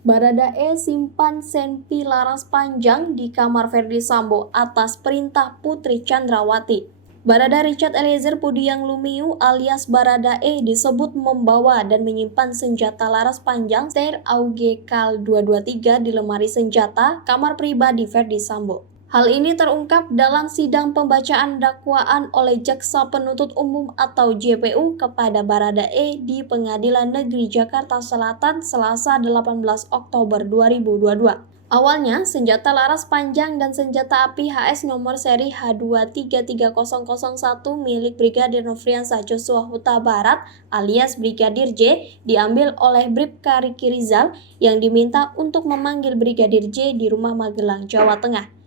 Baradae simpan senpi laras panjang di kamar Verdi Sambo atas perintah Putri Chandrawati. Barada Richard Eliezer Pudiang Lumiu alias Baradae disebut membawa dan menyimpan senjata laras panjang Steyr Auge Kal 223 di lemari senjata kamar pribadi Verdi Sambo. Hal ini terungkap dalam sidang pembacaan dakwaan oleh Jaksa Penuntut Umum atau JPU kepada Baradae di Pengadilan Negeri Jakarta Selatan Selasa 18 Oktober 2022. Awalnya, senjata laras panjang dan senjata api HS nomor seri H2333001 milik Brigadir Nofriansah Joshua Huta Barat alias Brigadir J diambil oleh Bribka Riki Rizal yang diminta untuk memanggil Brigadir J di rumah Magelang, Jawa Tengah.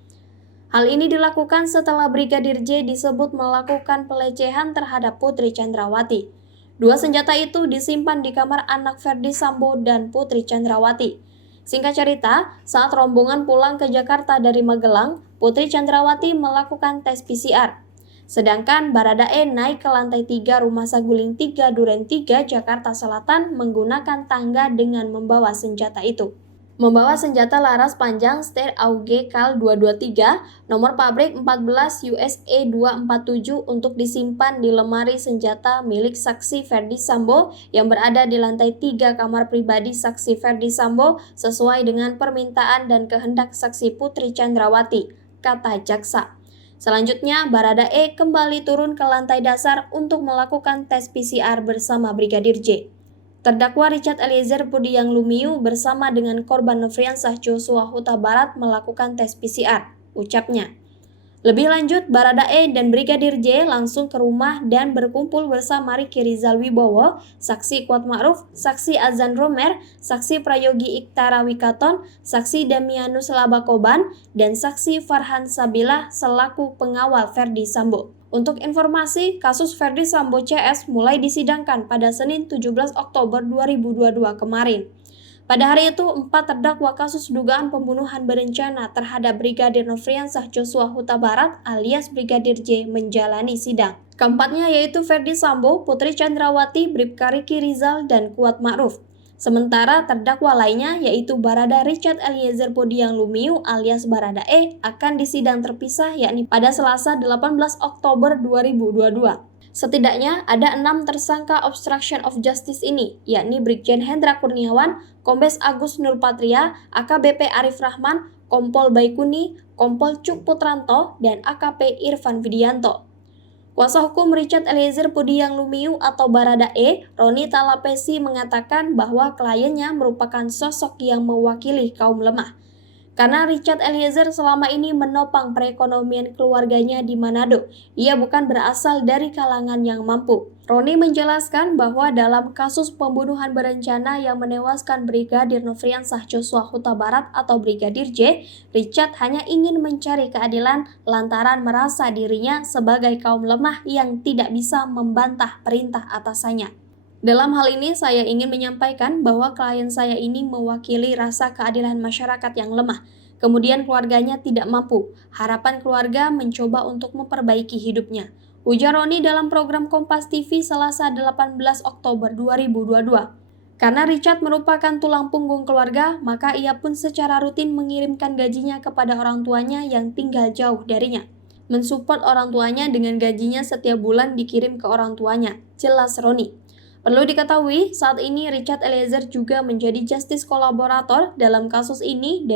Hal ini dilakukan setelah Brigadir J disebut melakukan pelecehan terhadap Putri Chandrawati. Dua senjata itu disimpan di kamar anak Verdi Sambo dan Putri Chandrawati. Singkat cerita, saat rombongan pulang ke Jakarta dari Magelang, Putri Chandrawati melakukan tes PCR. Sedangkan Baradae naik ke lantai 3 Rumah Saguling 3 Duren 3 Jakarta Selatan menggunakan tangga dengan membawa senjata itu. Membawa senjata laras panjang Steyr Auge Kal 223 nomor pabrik 14 USA 247 untuk disimpan di lemari senjata milik saksi Verdi Sambo yang berada di lantai 3 kamar pribadi saksi Verdi Sambo sesuai dengan permintaan dan kehendak saksi Putri Chandrawati, kata jaksa. Selanjutnya, Baradae kembali turun ke lantai dasar untuk melakukan tes PCR bersama Brigadir J. Terdakwa Richard Eliezer Pudiang Lumiu bersama dengan korban Nofriansah Joshua Huta Barat melakukan tes PCR, ucapnya. Lebih lanjut, Baradae dan Brigadir J langsung ke rumah dan berkumpul bersama Riki Rizal Wibowo, saksi Kuat Ma'ruf, saksi Azan Romer, saksi Prayogi Iktara Wikaton, saksi Damianus Labakoban, dan saksi Farhan Sabilah selaku pengawal Verdi Sambo. Untuk informasi, kasus Verdi Sambo CS mulai disidangkan pada Senin 17 Oktober 2022 kemarin. Pada hari itu, 4 terdakwa kasus dugaan pembunuhan berencana terhadap Brigadir Nofriansah Joshua Huta Barat alias Brigadir J menjalani sidang. Keempatnya yaitu Verdi Sambo, Putri Chandrawati, Bribka Riki Rizal, dan Kuat Ma'ruf. Sementara terdakwa lainnya yaitu Barada Richard Eliezer Pudiang Lumiu alias Baradae akan disidang terpisah yakni pada Selasa 18 Oktober 2022. Setidaknya ada 6 tersangka obstruction of justice ini, yakni Brigjen Hendra Kurniawan, Kombes Agus Nurpatria, AKBP Arif Rahman, Kompol Baikuni, Kompol Cuk Putranto, dan AKP Irfan Widianto. Kuasa hukum Richard Eliezer Pudiang Lumiu atau Baradae, Roni Talapesi mengatakan bahwa kliennya merupakan sosok yang mewakili kaum lemah. Karena Richard Eliezer selama ini menopang perekonomian keluarganya di Manado, ia bukan berasal dari kalangan yang mampu. Roni menjelaskan bahwa dalam kasus pembunuhan berencana yang menewaskan Brigadir Nofriansah Joshua Huta Barat atau Brigadir J, Richard hanya ingin mencari keadilan lantaran merasa dirinya sebagai kaum lemah yang tidak bisa membantah perintah atasannya. Dalam hal ini, saya ingin menyampaikan bahwa klien saya ini mewakili rasa keadilan masyarakat yang lemah. Kemudian keluarganya tidak mampu. Harapan keluarga mencoba untuk memperbaiki hidupnya, ujar Roni dalam program Kompas TV Selasa 18 Oktober 2022. Karena Richard merupakan tulang punggung keluarga, maka ia pun secara rutin mengirimkan gajinya kepada orang tuanya yang tinggal jauh darinya. Mensupport orang tuanya dengan gajinya setiap bulan dikirim ke orang tuanya, jelas Roni. Perlu diketahui, saat ini Richard Eliezer juga menjadi justice kolaborator dalam kasus ini dan